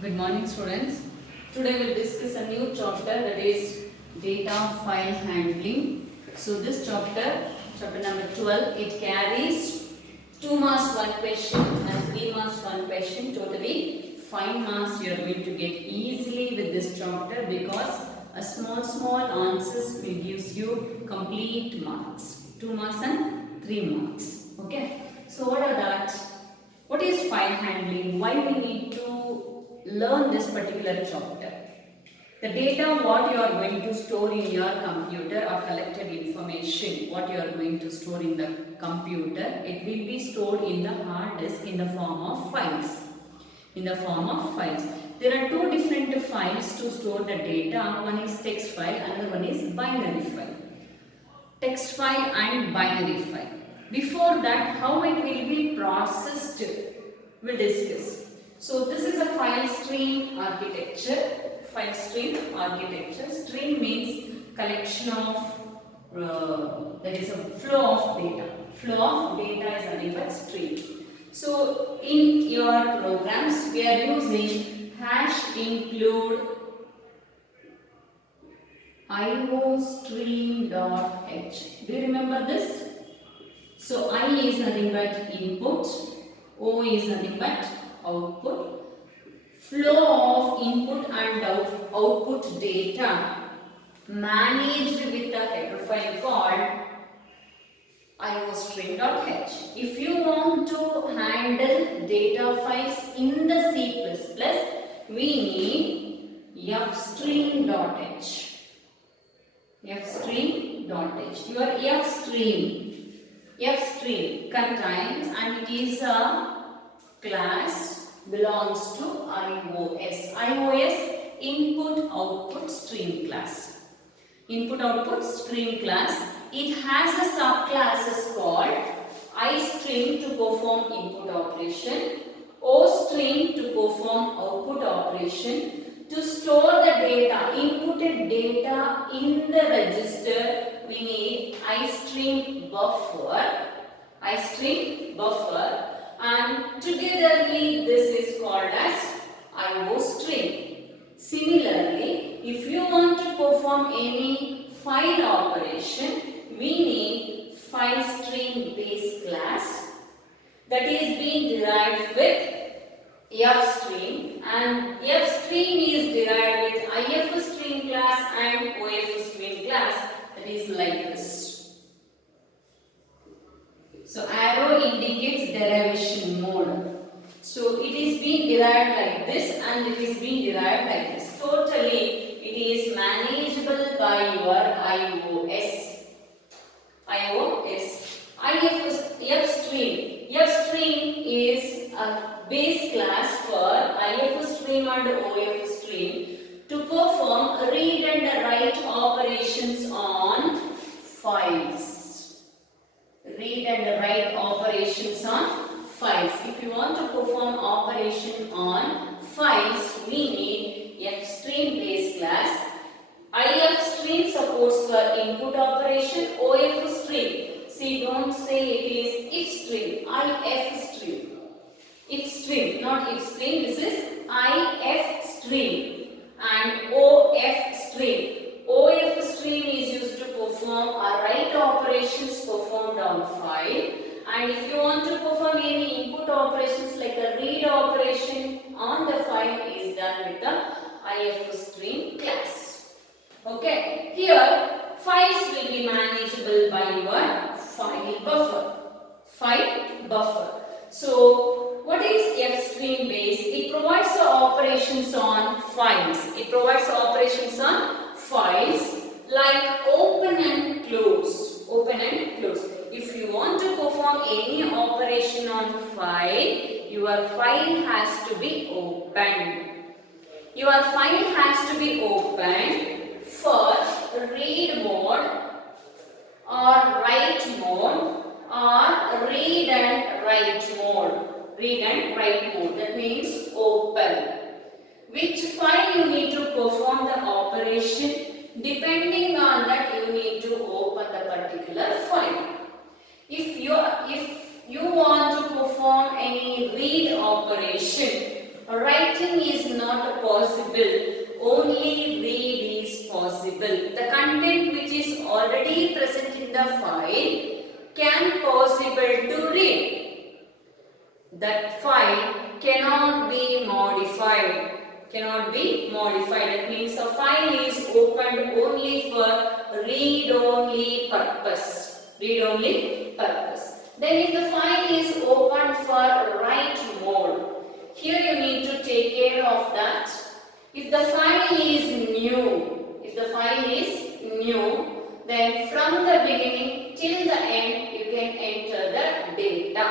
Good morning, students. Today we'll discuss a new chapter, that is data file handling. So this chapter number 12, it carries 2 marks 1 question and 3 marks 1 question. Totally 5 marks you are going to get easily with this chapter, because a small answers will give you complete marks. 2 marks and 3 marks. Okay. So what are that? What is file handling? Why we need to learn this particular chapter? The data what you are going to store in your computer, or collected information what you are going to store in the computer, it will be stored in the hard disk in the form of files. There are two different files to store the data. One is text file, another one is binary file. Text file and binary file. Before that, how it will be processed, we'll discuss. So this is a file stream architecture. Stream means collection of, that is a flow of data. Flow of data is nothing but stream. So in your programs, we are using #include iostream.h. Do you remember this? So I is nothing but input, O is nothing but output. Flow of input and output data managed with a header file called iostream.h. If you want to handle data files in the C++, we need fstream.h. Your fstream contains, and it is a class belongs to iOS. Input output stream class. It has a subclasses called iStream to perform input operation, OStream to perform output operation. To store the data, inputted data in the register, we need iStream buffer, and togetherly this is called as iostream. Similarly, if you want to perform any file operation, we need file stream base class that is being derived with fstream, and fstream is derived with ifstream class and ofstream class, that is like this. So arrow indicates derivation mode. So it is being derived like this, and it is being derived like this. Totally it is manageable by your iOS. Fstream is a base class for ifstream and ofstream to perform read and write operations on files. If you want to perform operation on files, we need fstream base class. ifstream supports for input operation. ofstream, see, don't say it is ifstream, ifstream, not ifstream. This is ifstream and ofstream. Ofstream is used to perform write operations performed on file, and if you want to perform any input operations like a read operation on the file, is done with the ifstream class. Okay, here files will be manageable by your file buffer. So what is fstream base? It provides the operations on files. Like open and close. If you want to perform any operation on file, your file has to be opened. For read mode or write mode or read and write mode. That means open. Which file you need to perform the operation? Depending on that, you need to open the particular file. If you want to perform any read operation, writing is not not possible. Only read is possible. The content which is already present in the file can possible to read. That file cannot be modified. Cannot be modified. That means a file is opened only for read-only purpose. Read-only purpose. Then if the file is opened for write mode, here you need to take care of that. If the file is new, then from the beginning till the end you can enter the data.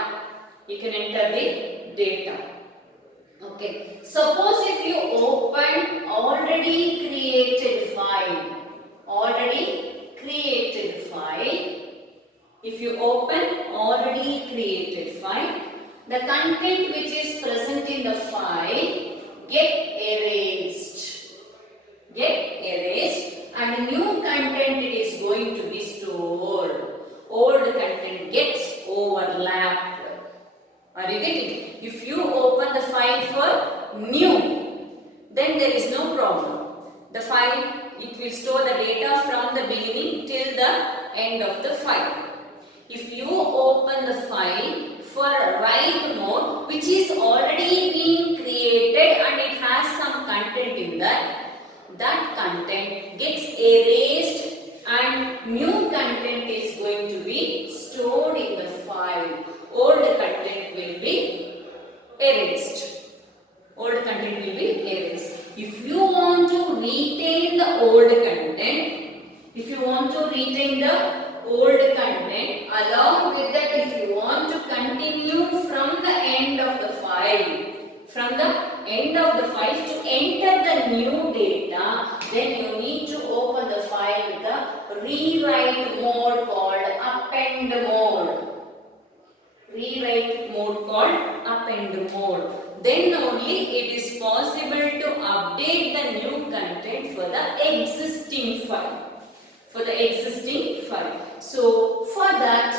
Okay. Suppose if you open already created file, if you open already created file, the content which is present in the file get erased and new content it is going to be stored. Old content gets overlapped. Are you getting? If you open the file for new, then there is no problem. The file, it will store the data from the beginning till the end of the file. If you open the file for write mode, which is already been created and it has some content in that content gets erased and new content is going to be stored in the file. Old content will be erased. If you want to retain the old content, along with that, if you want to continue from the end of the file, to enter the new data, then you need to open the file with the rewrite mode called append mode. Then only it is possible to update the new content for the existing file. So for that,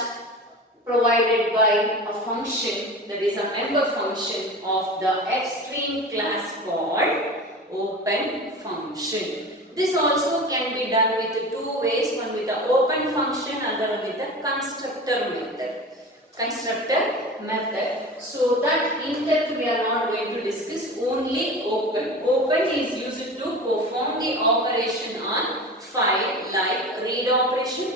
provided by a function, that is a member function of the fstream class called open function. This also can be done with two ways, one with the open function, other with the constructor method. So that in depth we are not going to discuss, only open. Open is used to perform the operation on file like read operation,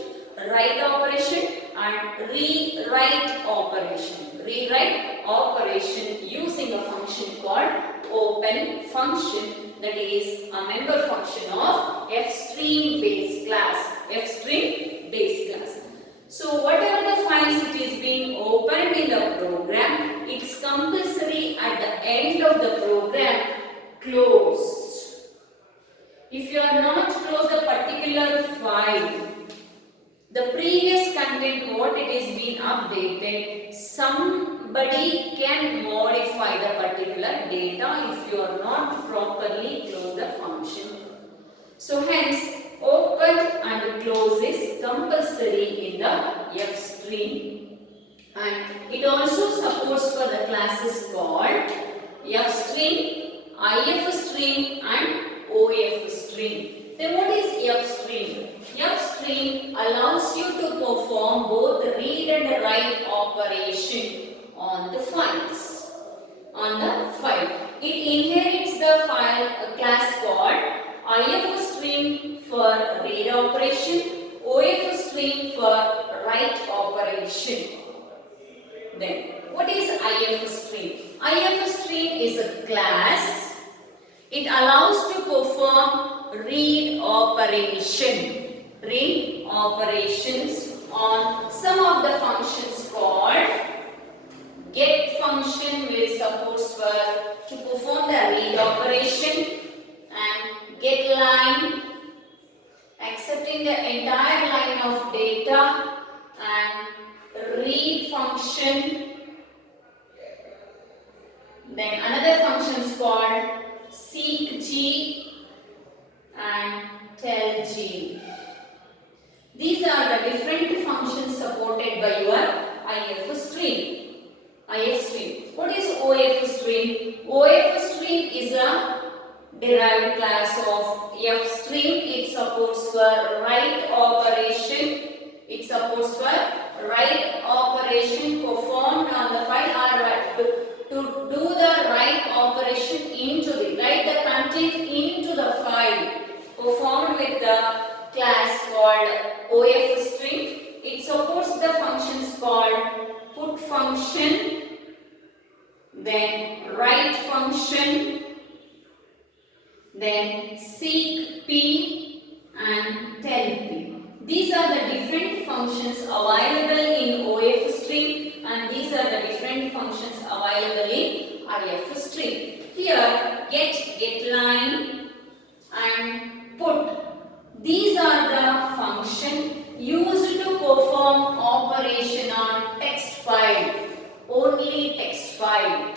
write operation and rewrite operation. Rewrite operation using a function called open function, that is a member function of fstream base class. So whatever the files it is being opened in the program, it's compulsory at the end of the program close. If you are not close the particular file, the previous content what it is being updated, somebody can modify the particular data if you are not properly close the function. So hence open and close is compulsory in the fstream, and it also supports for the classes called fstream, ifstream and ofstream. Then what is fstream? Fstream allows you to perform both read and write operation on the files. It inherits the file class called ifstream for read operation, ofstream for write operation. Then what is ifstream? ifstream is a class. It allows to perform read operations on some of the functions called get function, will supports to perform the read operation, and get line accepting the entire line of data, and read function. Then another function is called seek G and tell G. These are the different functions supported by your ifstream. What is ofstream? Ofstream is a derived class of F string. It supports for write operation. It supports for write operation performed on the file, or to do the write operation into the write the content into the file performed with the class called OF string. It supports the functions called put function, then write function, then seek p and tell p. These are the different functions available in OF string, and these are the different functions available in IF string. Here get line and put. These are the functions used to perform operation on text file, only text file.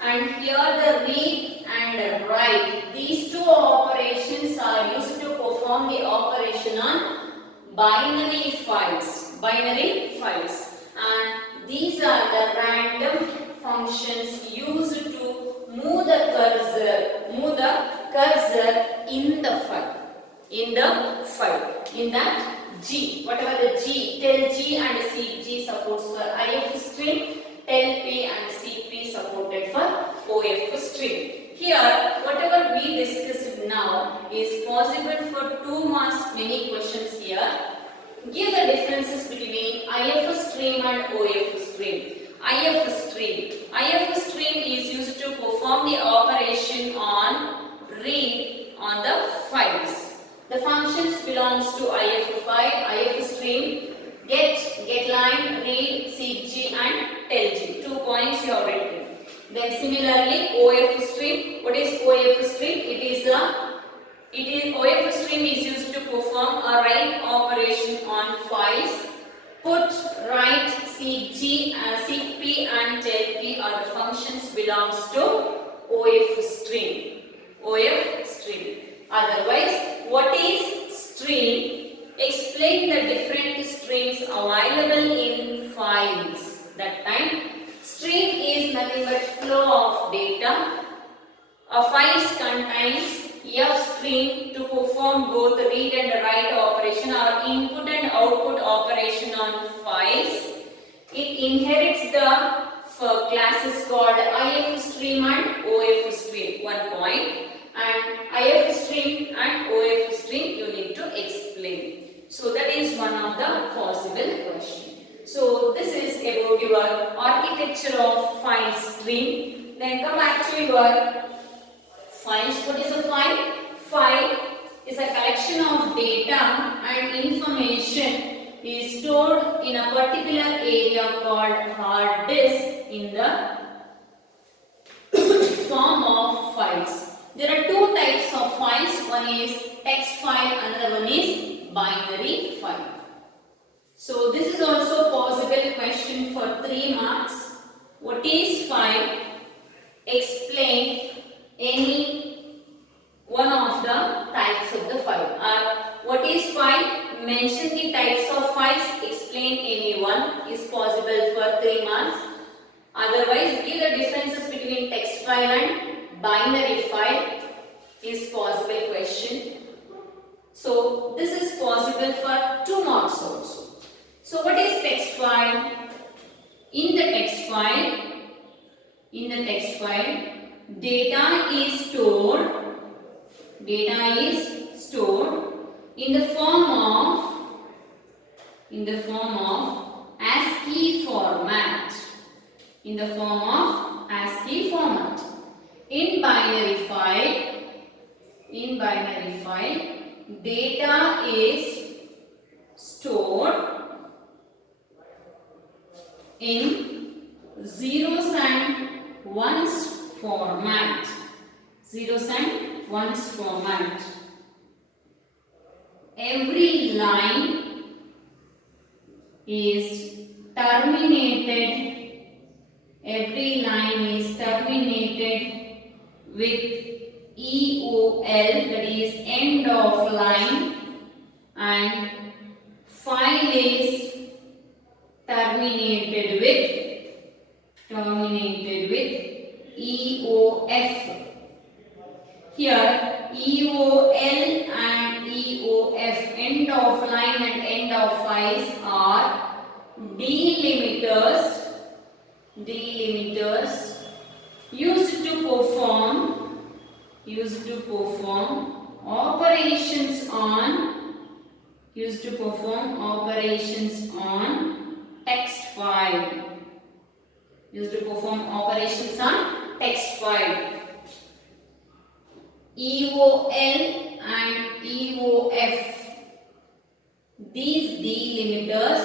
And here the read and write, these two operations are used to perform the operation on binary files, and these are the random functions used to move the cursor in the file, in that G, whatever the G, tell G and seek G supports for IF string, tell P and seek P supported for OF string. Here, whatever we discussed now is possible for 2 marks, many questions here. Give the differences between IF stream and OF stream. IF stream is used to perform the operation on read on the files. The functions belongs to IF file, IF stream, get line, read, seek G and tell G. 2 points you have written. Then similarly OF stream. What is OF stream? OF stream is used to perform a write operation on files. Put, write, seek G, seek P and tell P are the functions belongs to OF stream. Otherwise, what is stream? Explain the different streams available in files. That time, stream is nothing but flow of data. A file contains F string to perform both read and write operation or input and output operation on files. It inherits the classes called IF stream and OF stream. 1 point. And IF stream and OF stream you need to explain. So that is one of the possible questions. So this is about your architecture of file stream. Then come back to your files. What is a file? File is a collection of data and information is stored in a particular area called hard disk in the form of files. There are 2 types of files. One is text file, another one is binary file. So this is also possible question for 3 marks. What is file? Explain any one of the types of the file. Or what is file? Mention the types of files. Explain any one is possible for 3 marks. Otherwise, give the differences between text file and binary file is possible question. So this is possible for 2 marks also. So what is text file? In the text file, data is stored in the form of ASCII format. In binary file, data is stored in zeros and ones format. Every line is terminated. With EOL, that is end of line, and file is terminated with EOF. Here EOL and EOF, end of line and end of files, are delimiters used to perform operations on text file. EOL and EOF, these delimiters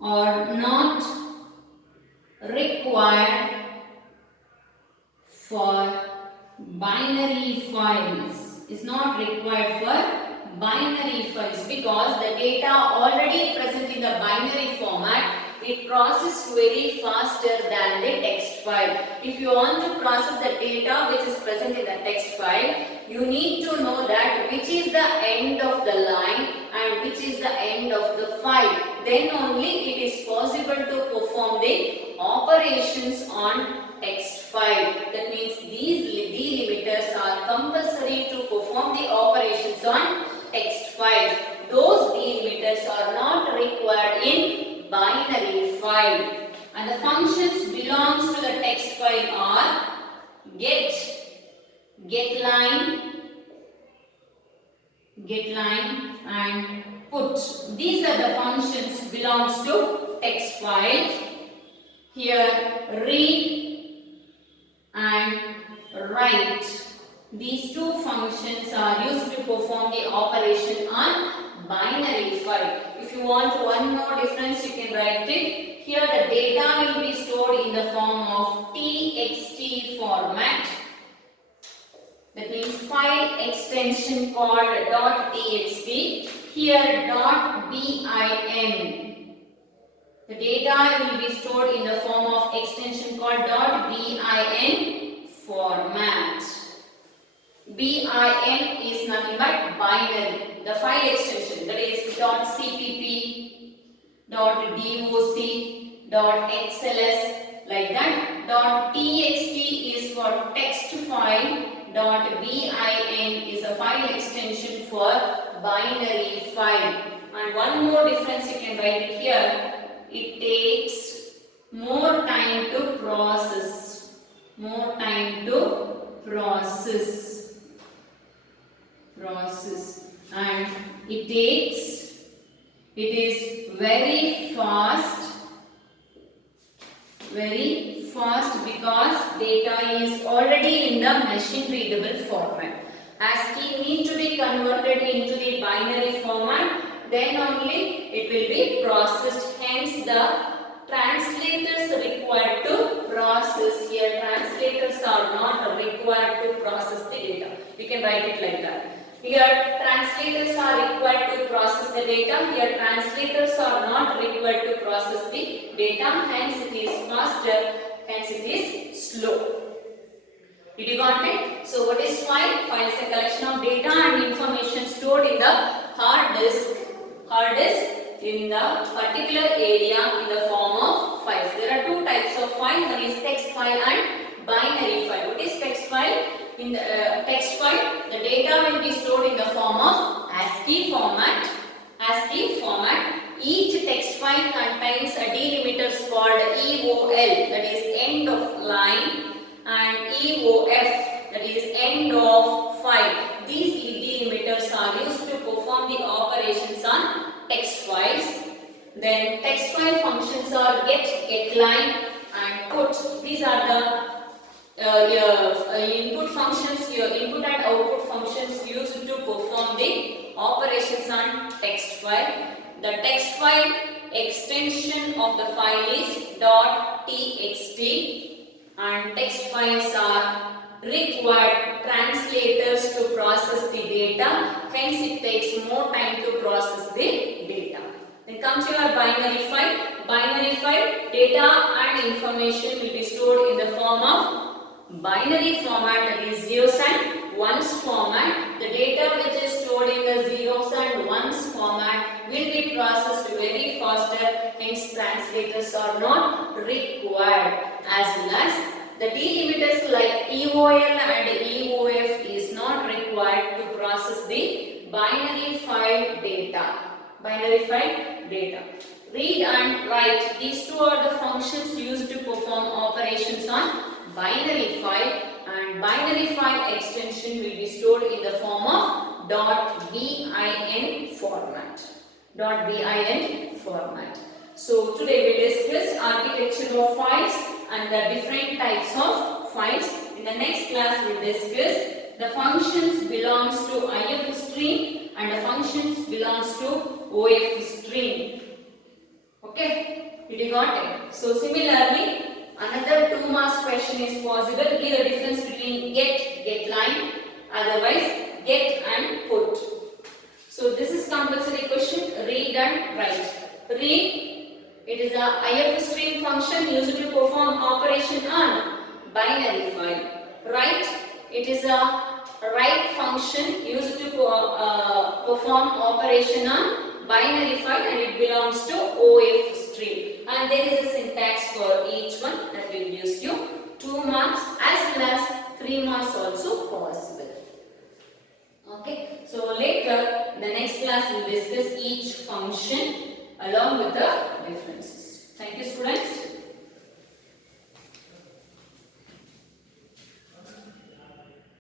are not required for binary files. It's not required for binary files because the data already present in the binary format, it processes very faster than the text file. If you want to process the data which is present in the text file, you need to know that which is the end of the line and which is the end of the file. Then only it is possible to perform the operations on text file. That means these delimiters are compulsory to perform the operations on text file. Those delimiters are not required in binary file. And the functions belongs to the text file are getLine and put. These are the functions belongs to text file. Here read and write. These two functions are used to perform the operation on binary file. If you want one more difference, you can write it. Here the data will be stored in the form of txt format. That means file extension called .txt. Here .bin. The data will be stored in the form of extension called .bin format. bin is nothing but binary. The file extension, that is .cpp, .doc, .xls, like that. .txt is for text file. .bin is a file extension for binary file. And one more difference you can write it here. It takes more time to process. And it is very fast because data is already in the machine readable format. ASCII need to be converted into the binary format, then only it will be processed. Hence the translators required to process. Here translators are not required to process the data. You can write it like that. Here translators are required to process the data. Here translators are not required to process the data. Hence it is faster. Hence it is slow. Did you got it? So what is file? File is a collection of data and information stored in the hard disk in the particular area in the form of files. There are two types of file. One is text file and binary file. What is text file? In the text file, the data will be stored in the form of ASCII format. Each text file contains a delimiters called EOL, that is end of line, and EOF, that is end of file. These delimiters are used to perform the operations on text files. Then text file functions are getLine and put. These are the input functions, your input and output functions used to perform the operations on text file. The text file extension of the file is .txt, and text files are required translators to process the data. Hence it takes more time to process the data. Then comes your binary file. Binary file, data and information will be stored in the form of binary format, that is zeros and ones format. The data which is stored in the zeros and ones format will be processed very faster. Hence translators are not required, as well as the delimiter like EOL and EOF is not required to process the binary file data. Binary file data. Read and write. These two are the functions used to perform operations on binary file, and binary file extension will be stored in the form of .bin format. .bin format. So today we discussed architecture of files and the different types of files. In the next class we will discuss the functions belongs to IF stream and the functions belongs to OF stream. Okay, did you got it? So similarly, another 2 marks question is possible. Give the difference between get line, otherwise get and put. So this is compulsory question. Read and write. Read, it is a IF stream function used to perform operation on binary file. Write, it is a write function used to perform operation on binary file, and it belongs to OF stream. And there is a syntax for each one that will use you 2 marks as well as 3 marks also possible. Okay, so later the next class we will discuss each function along with the differences. Thank you, students.